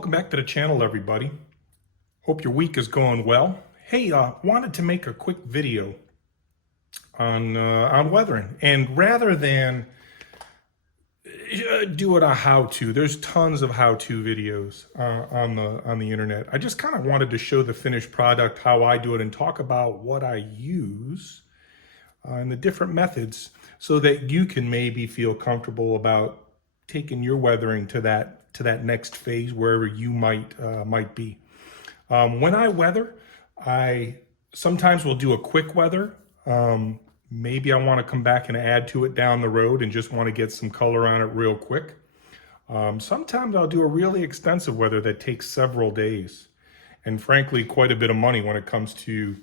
Welcome back to the channel, everybody. Hope your week is going well. Hey, wanted to make a quick video on weathering, and rather than do it a how-to, there's tons of how-to videos on the internet. I just kind of wanted to show the finished product, how I do it, and talk about what I use and the different methods, so that you can maybe feel comfortable about taking your weathering to that next phase wherever you might be. When I weather, I sometimes will do a quick weather. Maybe I want to come back and add to it down the road and just want to get some color on it real quick. Sometimes I'll do a really extensive weather that takes several days, and frankly quite a bit of money when it comes to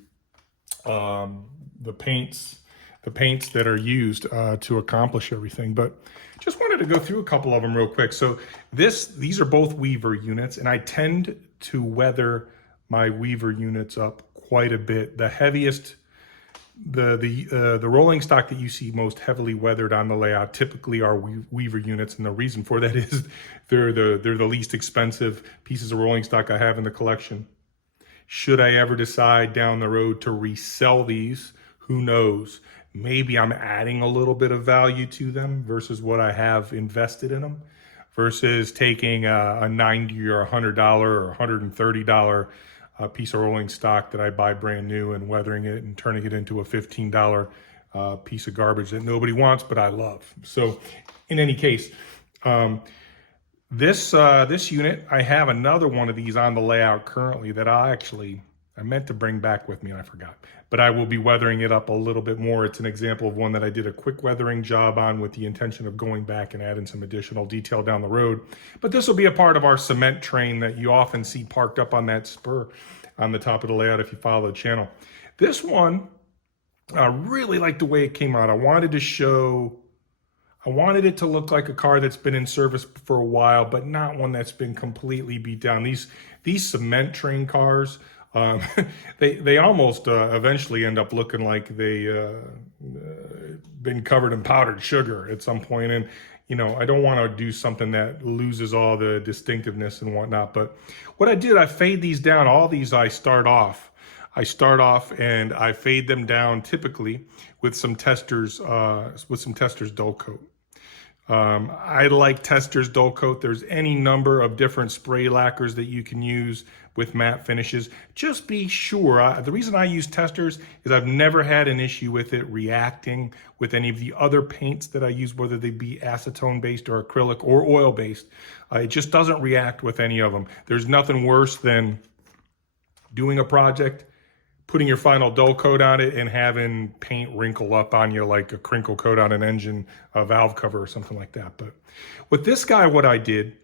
the paints that are used to accomplish everything. But just wanted to go through a couple of them real quick. So these are both Weaver units, and I tend to weather my Weaver units up quite a bit. The heaviest, the rolling stock that you see most heavily weathered on the layout typically are Weaver units, and the reason for that is they're the least expensive pieces of rolling stock I have in the collection. Should I ever decide down the road to resell these, who knows? Maybe I'm adding a little bit of value to them versus what I have invested in them, versus taking a $90 or $100 or $130 piece of rolling stock that I buy brand new and weathering it and turning it into a $15 piece of garbage that nobody wants, but I love. So in any case, this unit, I have another one of these on the layout currently that I meant to bring back with me and I forgot, but I will be weathering it up a little bit more. It's an example of one that I did a quick weathering job on with the intention of going back and adding some additional detail down the road. But this will be a part of our cement train that you often see parked up on that spur on the top of the layout if you follow the channel. This one, I really like the way it came out. I wanted it to look like a car that's been in service for a while, but not one that's been completely beat down. These cement train cars, they almost eventually end up looking like they been covered in powdered sugar at some point. And I don't want to do something that loses all the distinctiveness and whatnot. But what I did, I fade these down. All these I start off and I fade them down typically with some Testors dull coat. I like Testors dull coat. There's any number of different spray lacquers that you can use with matte finishes. Just be sure. The reason I use Testors is I've never had an issue with it reacting with any of the other paints that I use, whether they be acetone based or acrylic or oil based. It just doesn't react with any of them. There's nothing worse than doing a project, putting your final dull coat on it, and having paint wrinkle up on you like a crinkle coat on an engine valve cover or something like that. But with this guy, what I did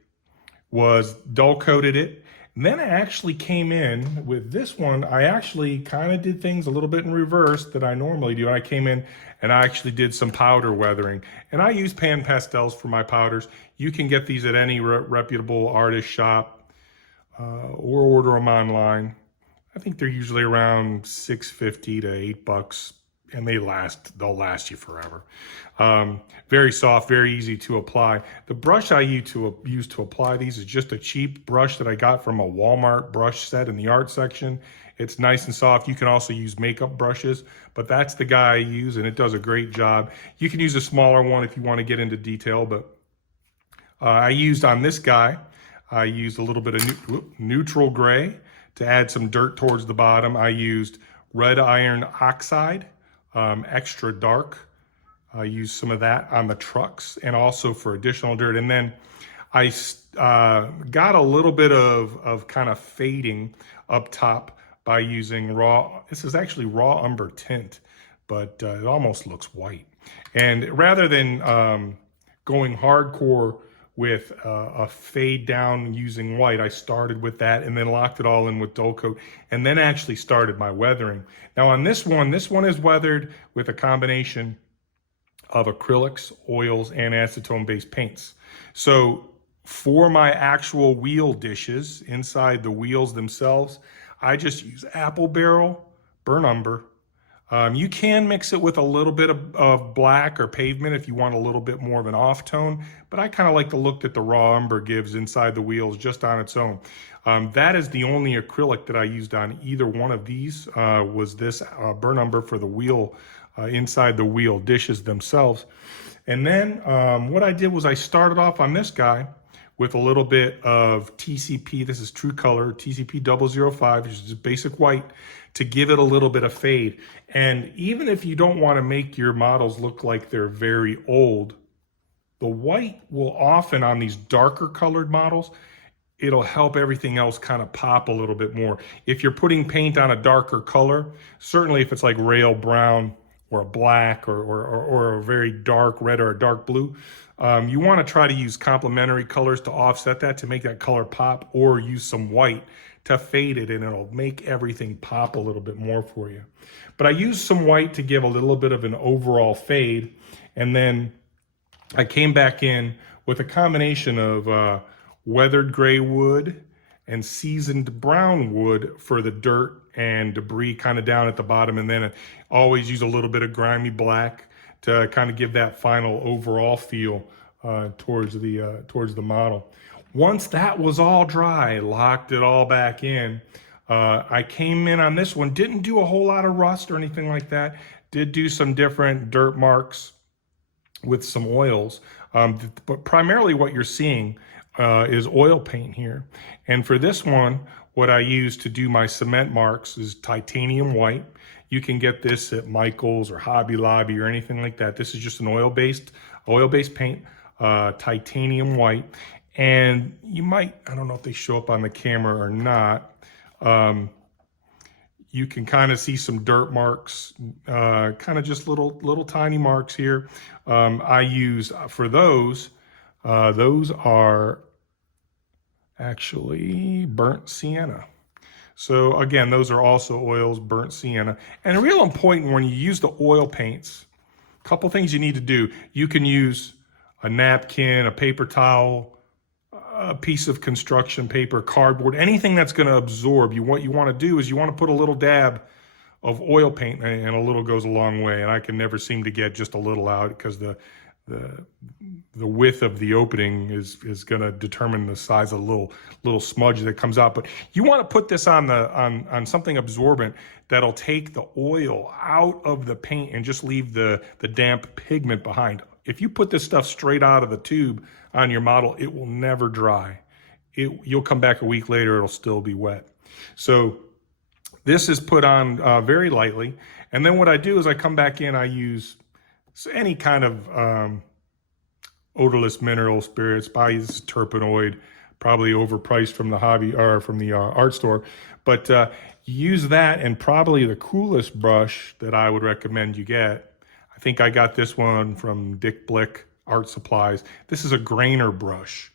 was dull coated it. And then I actually came in with this one. I actually kind of did things a little bit in reverse that I normally do. I came in and I actually did some powder weathering. And I use pan pastels for my powders. You can get these at any reputable artist shop or order them online. I think they're usually around $6.50 to $8, and they'll last you forever. Very soft, very easy to apply. The brush I use to apply these is just a cheap brush that I got from a Walmart brush set in the art section. It's nice and soft. You can also use makeup brushes, but that's the guy I use, and it does a great job. You can use a smaller one if you want to get into detail, but I used on this guy, I used a little bit of neutral gray to add some dirt towards the bottom. I used red iron oxide, extra dark. I used some of that on the trucks and also for additional dirt. And then I got a little bit of kind of fading up top by using this is actually raw umber tint, but it almost looks white. And rather than going hardcore with a fade down using white, I started with that and then locked it all in with dull coat, and then actually started my weathering. Now on this one is weathered with a combination of acrylics, oils, and acetone based paints. So for my actual wheel dishes, inside the wheels themselves, I just use apple barrel, burnt umber, You can mix it with a little bit of black or pavement if you want a little bit more of an off tone, but I kind of like the look that the raw umber gives inside the wheels just on its own. That is the only acrylic that I used on either one of these, was this burnt umber for the wheel, inside the wheel dishes themselves. And then what I did was I started off on this guy with a little bit of TCP. This is True Color TCP 005, which is just basic white, to give it a little bit of fade. And even if you don't want to make your models look like they're very old, the white will often, on these darker colored models, it'll help everything else kind of pop a little bit more. If you're putting paint on a darker color, certainly if it's like rail brown or a black or a very dark red or a dark blue, you want to try to use complementary colors to offset that, to make that color pop, or use some white to fade it, and it'll make everything pop a little bit more for you. But I used some white to give a little bit of an overall fade, and then I came back in with a combination of weathered gray wood and seasoned brown wood for the dirt and debris kind of down at the bottom, and then always use a little bit of grimy black to kind of give that final overall feel towards the model. Once that was all dry, locked it all back in, I came in on this one, didn't do a whole lot of rust or anything like that, did do some different dirt marks with some oils, but primarily what you're seeing is oil paint here. And for this one, what I use to do my cement marks is titanium white. You can get this at Michael's or Hobby Lobby or anything like that. This is just an oil-based paint, titanium white. And you might, I don't know if they show up on the camera or not, you can kind of see some dirt marks, kind of just little tiny marks here. I use, for those are actually burnt sienna. So again, those are also oils, burnt sienna. And real important when you use the oil paints, a couple things you need to do. You can use a napkin, a paper towel, a piece of construction paper, cardboard, anything that's going to absorb. What you want to do is you want to put a little dab of oil paint, and a little goes a long way. And I can never seem to get just a little out, because the width of the opening is going to determine the size of the little smudge that comes out. But you want to put this on something absorbent that'll take the oil out of the paint and just leave the damp pigment behind. If you put this stuff straight out of the tube on your model, it will never dry. You'll come back a week later, it'll still be wet. So this is put on very lightly. And then what I do is I come back in, I use any kind of odorless mineral spirits. Buy this terpenoid, probably overpriced from the hobby or from the art store. But use that, and probably the coolest brush that I would recommend you get, I think I got this one from Dick Blick Art Supplies. This is a grainer brush,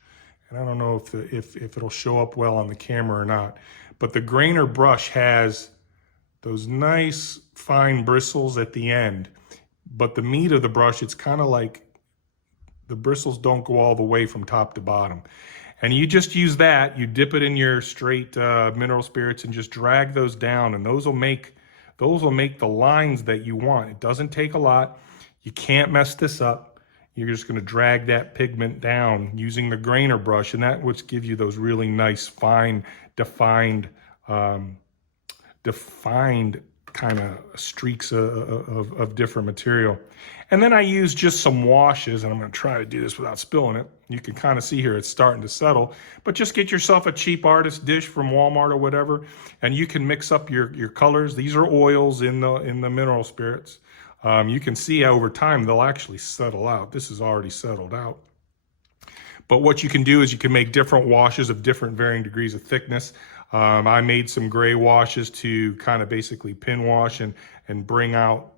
and I don't know if it'll show up well on the camera or not, but the grainer brush has those nice fine bristles at the end, but the meat of the brush, it's kind of like the bristles don't go all the way from top to bottom. And you just use that, you dip it in your straight mineral spirits and just drag those down, and those will make the lines that you want. It doesn't take a lot. You can't mess this up. You're just going to drag that pigment down using the grainer brush, and that would give you those really nice, fine, defined kind of streaks of different material. And then I use just some washes, and I'm going to try to do this without spilling it. You can kind of see here it's starting to settle, but just get yourself a cheap artist dish from Walmart or whatever, and you can mix up your colors. These are oils in the mineral spirits. You can see over time they'll actually settle out. This is already settled out. But what you can do is you can make different washes of different varying degrees of thickness. I made some gray washes to kind of basically pin wash and bring out,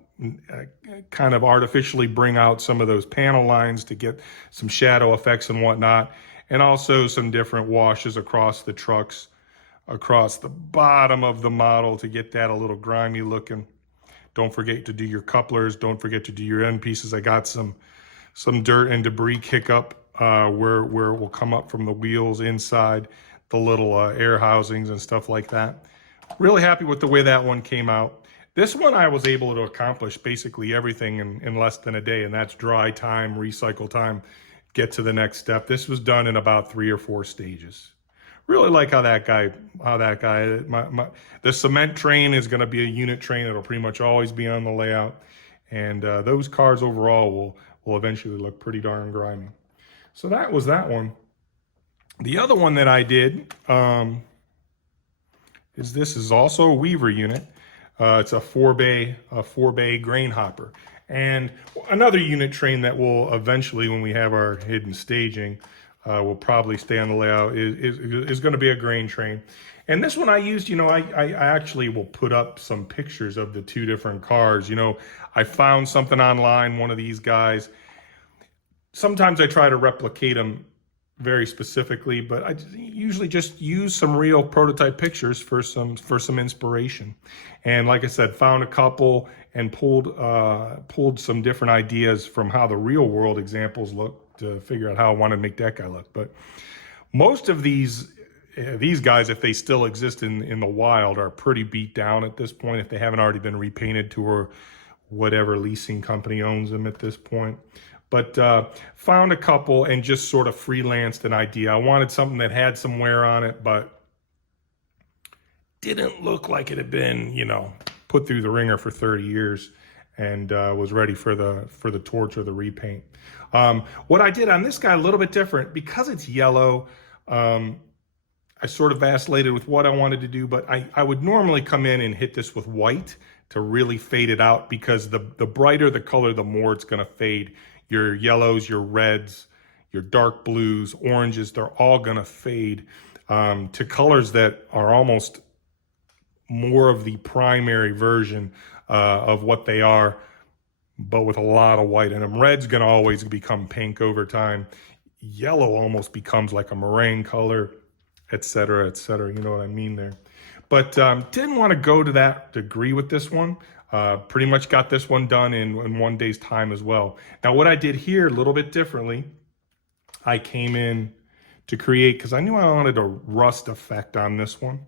kind of artificially bring out some of those panel lines to get some shadow effects and whatnot. And also some different washes across the trucks, across the bottom of the model to get that a little grimy looking. Don't forget to do your couplers. Don't forget to do your end pieces. I got some dirt and debris kick up where it will come up from the wheels inside the little air housings and stuff like that. Really happy with the way that one came out. This one I was able to accomplish basically everything in less than a day, and that's dry time, recycle time, get to the next step. This was done in about 3 or 4 stages. Really like how that guy, the cement train is going to be a unit train. It'll pretty much always be on the layout. And those cars overall will eventually look pretty darn grimy. So that was that one. The other one that I did is also a Weaver unit. It's a 4-bay grain hopper. And another unit train that will eventually, when we have our hidden staging, will probably stay on the layout is going to be a grain train. And this one I used, I actually will put up some pictures of the 2 different cars. I found something online, one of these guys. Sometimes I try to replicate them very specifically, but I usually just use some real prototype pictures for some inspiration. And like I said, found a couple and pulled some different ideas from how the real world examples look to figure out how I want to make that guy look. But most of these guys, if they still exist in the wild, are pretty beat down at this point, if they haven't already been repainted to or whatever leasing company owns them at this point. But found a couple and just sort of freelanced an idea. I wanted something that had some wear on it, but didn't look like it had been, put through the ringer for 30 years and was ready for the torch or the repaint. What I did on this guy, a little bit different. Because it's yellow, I sort of vacillated with what I wanted to do, but I would normally come in and hit this with white to really fade it out, because the brighter the color, the more it's going to fade. Your yellows, your reds, your dark blues, oranges, they're all going to fade to colors that are almost more of the primary version of what they are, but with a lot of white in them. Red's going to always become pink over time. Yellow almost becomes like a meringue color, et cetera, et cetera. You know what I mean there. But didn't want to go to that degree with this one. Pretty much got this one done in 1 day's time as well. Now, what I did here a little bit differently, I came in to create, because I knew I wanted a rust effect on this one,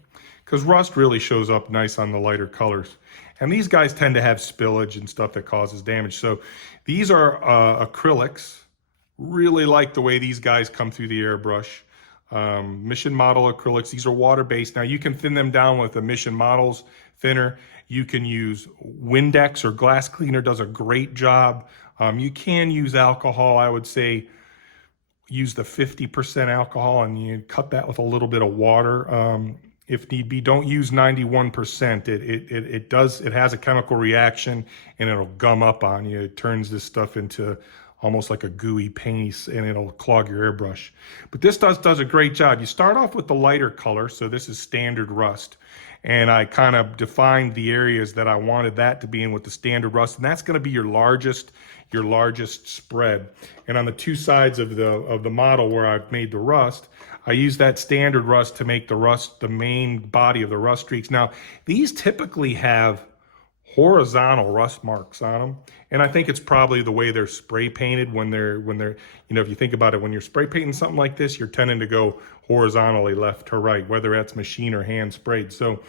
because rust really shows up nice on the lighter colors. And these guys tend to have spillage and stuff that causes damage. So these are acrylics. Really like the way these guys come through the airbrush. Mission model acrylics. These are water-based. Now you can thin them down with a Mission Models thinner. You can use Windex or glass cleaner, does a great job. You can use alcohol. I would say use the 50% alcohol and you cut that with a little bit of water if need be. Don't use 91%. It has a chemical reaction and it'll gum up on you. It turns this stuff into almost like a gooey paste, and it'll clog your airbrush. But this does a great job. You start off with the lighter color, so this is standard rust. And I kind of defined the areas that I wanted that to be in with the standard rust, and that's going to be your largest spread. And on the 2 sides of the model where I've made the rust, I use that standard rust to make the main body of the rust streaks. Now, these typically have horizontal rust marks on them, and I think it's probably the way they're spray painted when they're if you think about it, when you're spray painting something like this, you're tending to go horizontally left to right, whether that's machine or hand sprayed. So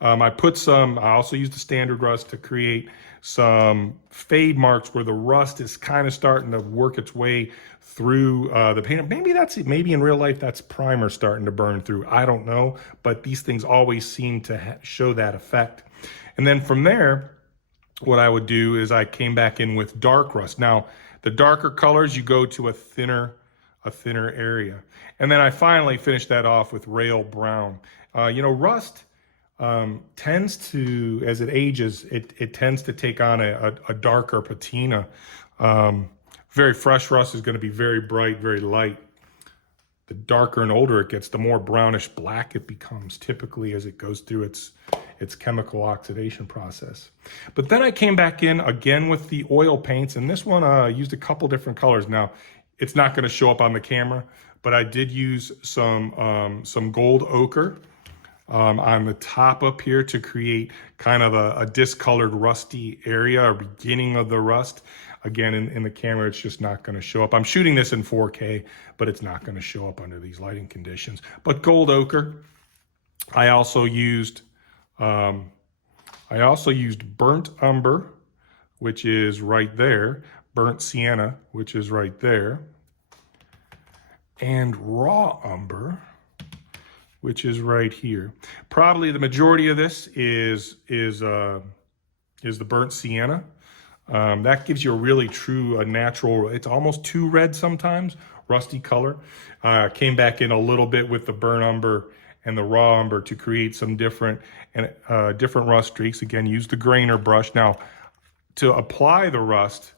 I also use the standard rust to create some fade marks where the rust is kind of starting to work its way through the paint. Maybe in real life that's primer starting to burn through. I don't know, but these things always seem to show that effect. And then from there, what I would do is I came back in with dark rust. Now, the darker colors, you go to a thinner area. And then I finally finished that off with rail brown. Rust tends to, as it ages, it tends to take on a darker patina. Very fresh rust is going to be very bright, very light. The darker and older it gets, the more brownish black it becomes, typically as it goes through its chemical oxidation process. But then I came back in again with the oil paints, and this one I used a couple different colors. Now, it's not going to show up on the camera, but I did use some gold ochre on the top up here to create kind of a discolored rusty area, or beginning of the rust. Again, in the camera, it's just not going to show up. I'm shooting this in 4K, but it's not going to show up under these lighting conditions. But gold ochre. I also used a I also used burnt umber, which is right there, burnt sienna, which is right there, and raw umber, which is right here. Probably the majority of this is the burnt sienna. That gives you a really true, natural, it's almost too red sometimes, rusty color. Came back in a little bit with the burnt umber and the raw umber to create some different rust streaks. Again, use the grainer brush. Now, to apply the rust,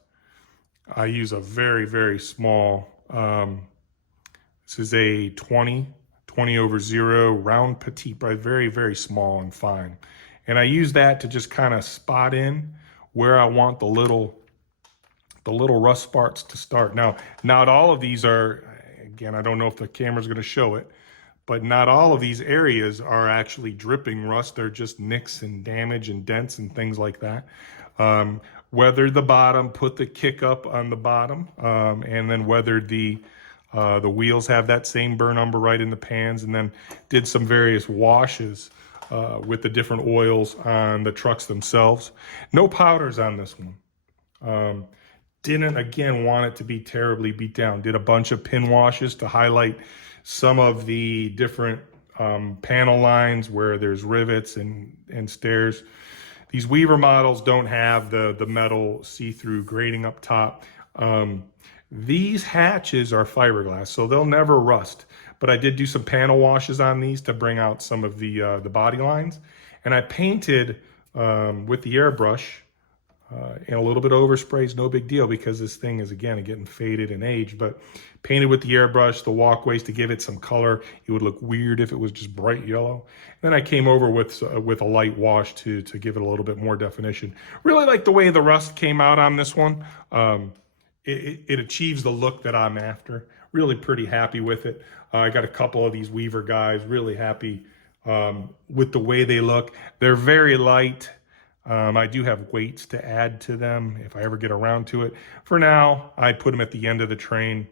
I use a very, very small, this is a 20/0 round petite, but very, very small and fine. And I use that to just kind of spot in where I want the little rust spots to start. Now, not all of these are, again, I don't know if the camera's going to show it, but not all of these areas are actually dripping rust. They're just nicks and damage and dents and things like that. Weathered the bottom, put the kick up on the bottom, and then weathered the wheels, have that same burn umber right in the pans, and then did some various washes with the different oils on the trucks themselves. No powders on this one. Didn't, again, want it to be terribly beat down. Did a bunch of pin washes to highlight some of the different panel lines where there's rivets and stairs. These Weaver models don't have the metal see-through grating up top. These hatches are fiberglass, so they'll never rust. But I did do some panel washes on these to bring out some of the body lines. And I painted with the airbrush, and a little bit of overspray is no big deal because this thing is, again, getting faded and aged. But painted with the airbrush, the walkways to give it some color. It would look weird if it was just bright yellow. Then I came over with a light wash to give it a little bit more definition. Really like the way the rust came out on this one. It achieves the look that I'm after. Really pretty happy with it. I got a couple of these Weaver guys, really happy with the way they look. They're very light. I do have weights to add to them if I ever get around to it. For now, I put them at the end of the train.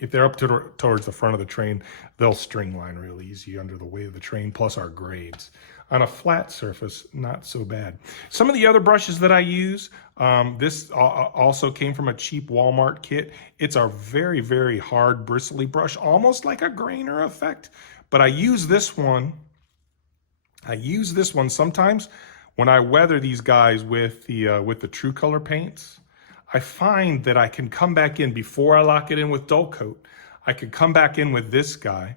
If they're up towards the front of the train, they'll string line real easy under the weight of the train, plus our grades. On a flat surface, not so bad. Some of the other brushes that I use, this also came from a cheap Walmart kit. It's a very, very hard bristly brush, almost like a grainer effect. But I use this one sometimes when I weather these guys with the True Color paints. I find that I can come back in before I lock it in with dull coat. I could come back in with this guy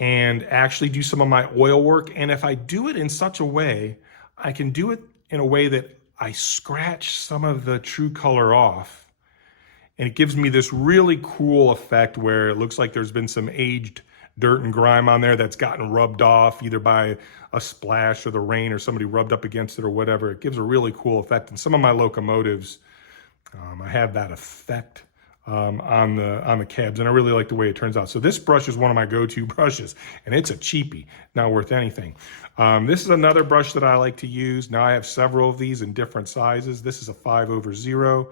and actually do some of my oil work. And if I do it in such a way, I can do it in a way that I scratch some of the True Color off. And it gives me this really cool effect where it looks like there's been some aged dirt and grime on there that's gotten rubbed off either by a splash or the rain or somebody rubbed up against it or whatever. It gives a really cool effect. And some of my locomotives, I have that effect on the cabs, and I really like the way it turns out. So this brush is one of my go-to brushes, and it's a cheapie, not worth anything. This is another brush that I like to use. Now I have several of these in different sizes. This is a 5/0.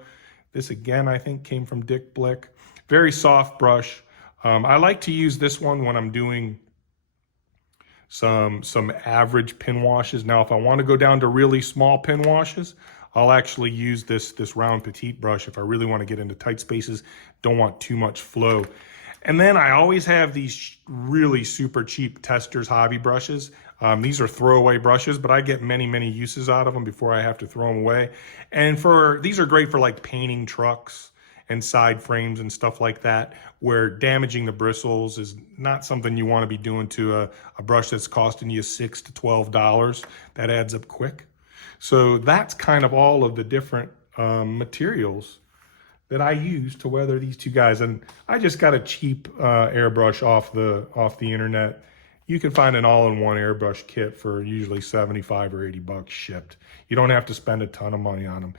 This, again, I think came from Dick Blick. Very soft brush. I like to use this one when I'm doing some average pin washes. Now, if I want to go down to really small pin washes, I'll actually use this round petite brush if I really want to get into tight spaces, don't want too much flow. And then I always have these really super cheap Testors hobby brushes. These are throwaway brushes, but I get many, many uses out of them before I have to throw them away. And these are great for like painting trucks and side frames and stuff like that, where damaging the bristles is not something you want to be doing to a brush that's costing you $6 to $12. That adds up quick. So that's kind of all of the different materials that I use to weather these two guys. And I just got a cheap airbrush off the internet. You can find an all-in-one airbrush kit for usually 75 or 80 bucks shipped. You don't have to spend a ton of money on them.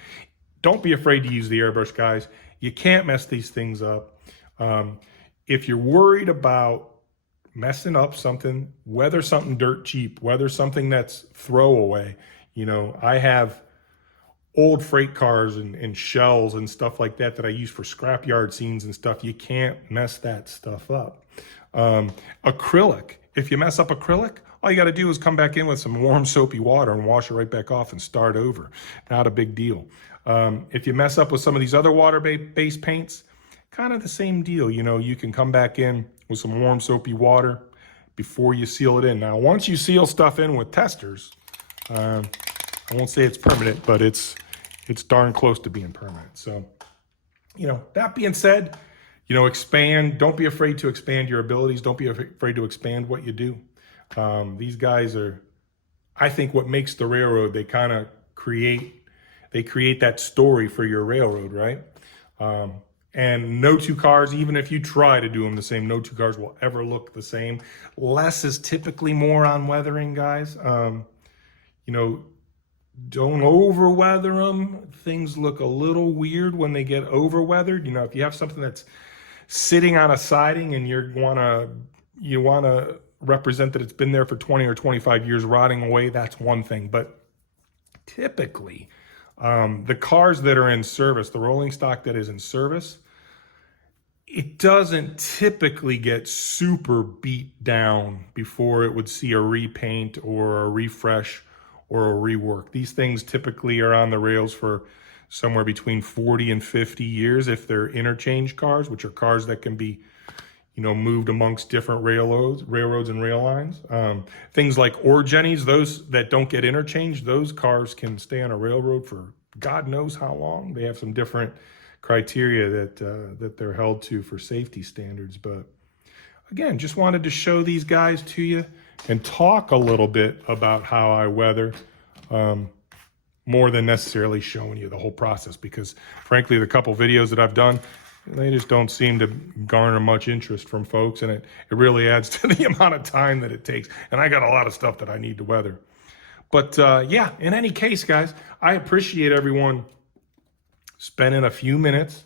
Don't be afraid to use the airbrush, guys. You can't mess these things up. If you're worried about messing up something, weather something dirt cheap, weather something that's throwaway. You know, I have old freight cars and shells and stuff like that I use for scrapyard scenes and stuff. You can't mess that stuff up. Acrylic. If you mess up acrylic, all you got to do is come back in with some warm soapy water and wash it right back off and start over. Not a big deal. If you mess up with some of these other water-based paints, kind of the same deal. You know, you can come back in with some warm soapy water before you seal it in. Now, once you seal stuff in with testers, I won't say it's permanent, but it's darn close to being permanent. So, you know, that being said, you know, expand. Don't be afraid to expand your abilities. Don't be afraid to expand what you do. These guys are, I think, what makes the railroad. They kind of create that story for your railroad, right? And no two cars, even if you try to do them the same, no two cars will ever look the same. Less is typically more on weathering, guys. You know, don't over weather them. Things look a little weird when they get over weathered. You know, if you have something that's sitting on a siding and you wanna represent that it's been there for 20 or 25 years rotting away, that's one thing. But typically, the cars that are in service, the rolling stock that is in service, it doesn't typically get super beat down before it would see a repaint or a refresh or a rework. These things typically are on the rails for somewhere between 40 and 50 years if they're interchange cars, which are cars that can be, you know, moved amongst different railroads and rail lines. Things like orogenies, those that don't get interchanged, those cars can stay on a railroad for God knows how long. They have some different criteria that they're held to for safety standards. But again, just wanted to show these guys to you and talk a little bit about how I weather, more than necessarily showing you the whole process, because frankly, the couple videos that I've done, they just don't seem to garner much interest from folks, and it really adds to the amount of time that it takes. And I got a lot of stuff that I need to weather. But yeah, in any case, guys, I appreciate everyone spending a few minutes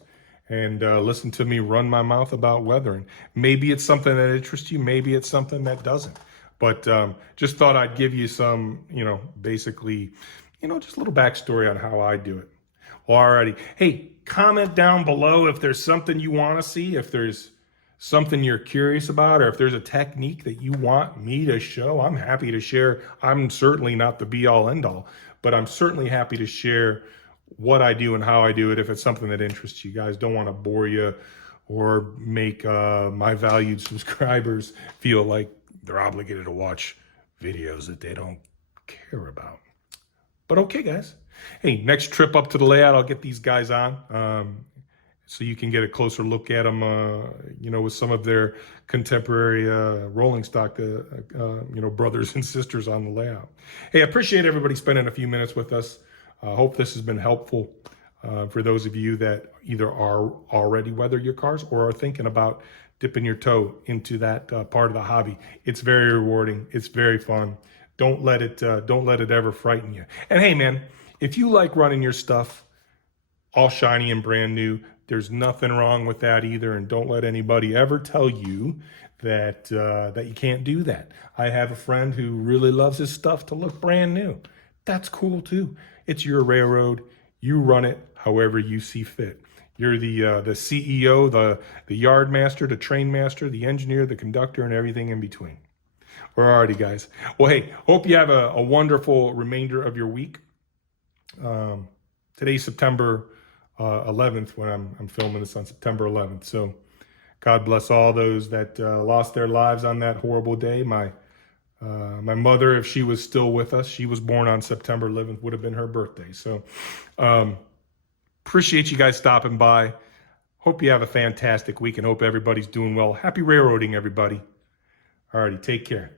and listen to me run my mouth about weathering. Maybe it's something that interests you. Maybe it's something that doesn't. But just thought I'd give you some, you know, basically, you know, just a little backstory on how I do it. Alrighty. Hey, comment down below if there's something you want to see, if there's something you're curious about, or if there's a technique that you want me to show. I'm happy to share. I'm certainly not the be-all, end-all, but I'm certainly happy to share what I do and how I do it if it's something that interests you guys. Don't want to bore you or make my valued subscribers feel like they're obligated to watch videos that they don't care about. But okay, guys. Hey, next trip up to the layout, I'll get these guys on so you can get a closer look at them, you know, with some of their contemporary rolling stock, you know, brothers and sisters on the layout. Hey, I appreciate everybody spending a few minutes with us. I hope this has been helpful for those of you that either are already weather your cars or are thinking about dipping your toe into that part of the hobby. It's very rewarding. It's very fun. Don't let it ever frighten you. And hey, man, if you like running your stuff all shiny and brand new, there's nothing wrong with that either. And don't let anybody ever tell you that that you can't do that. I have a friend who really loves his stuff to look brand new. That's cool too. It's your railroad. You run it however you see fit. You're the CEO, the yard master, the train master, the engineer, the conductor, and everything in between. Alrighty, guys. Well, hey, hope you have a wonderful remainder of your week. Today's September 11th when I'm filming this on September 11th. So God bless all those that lost their lives on that horrible day. My mother, if she was still with us, she was born on September 11th, would have been her birthday. So appreciate you guys stopping by. Hope you have a fantastic week and hope everybody's doing well. Happy railroading, everybody. Alrighty, take care.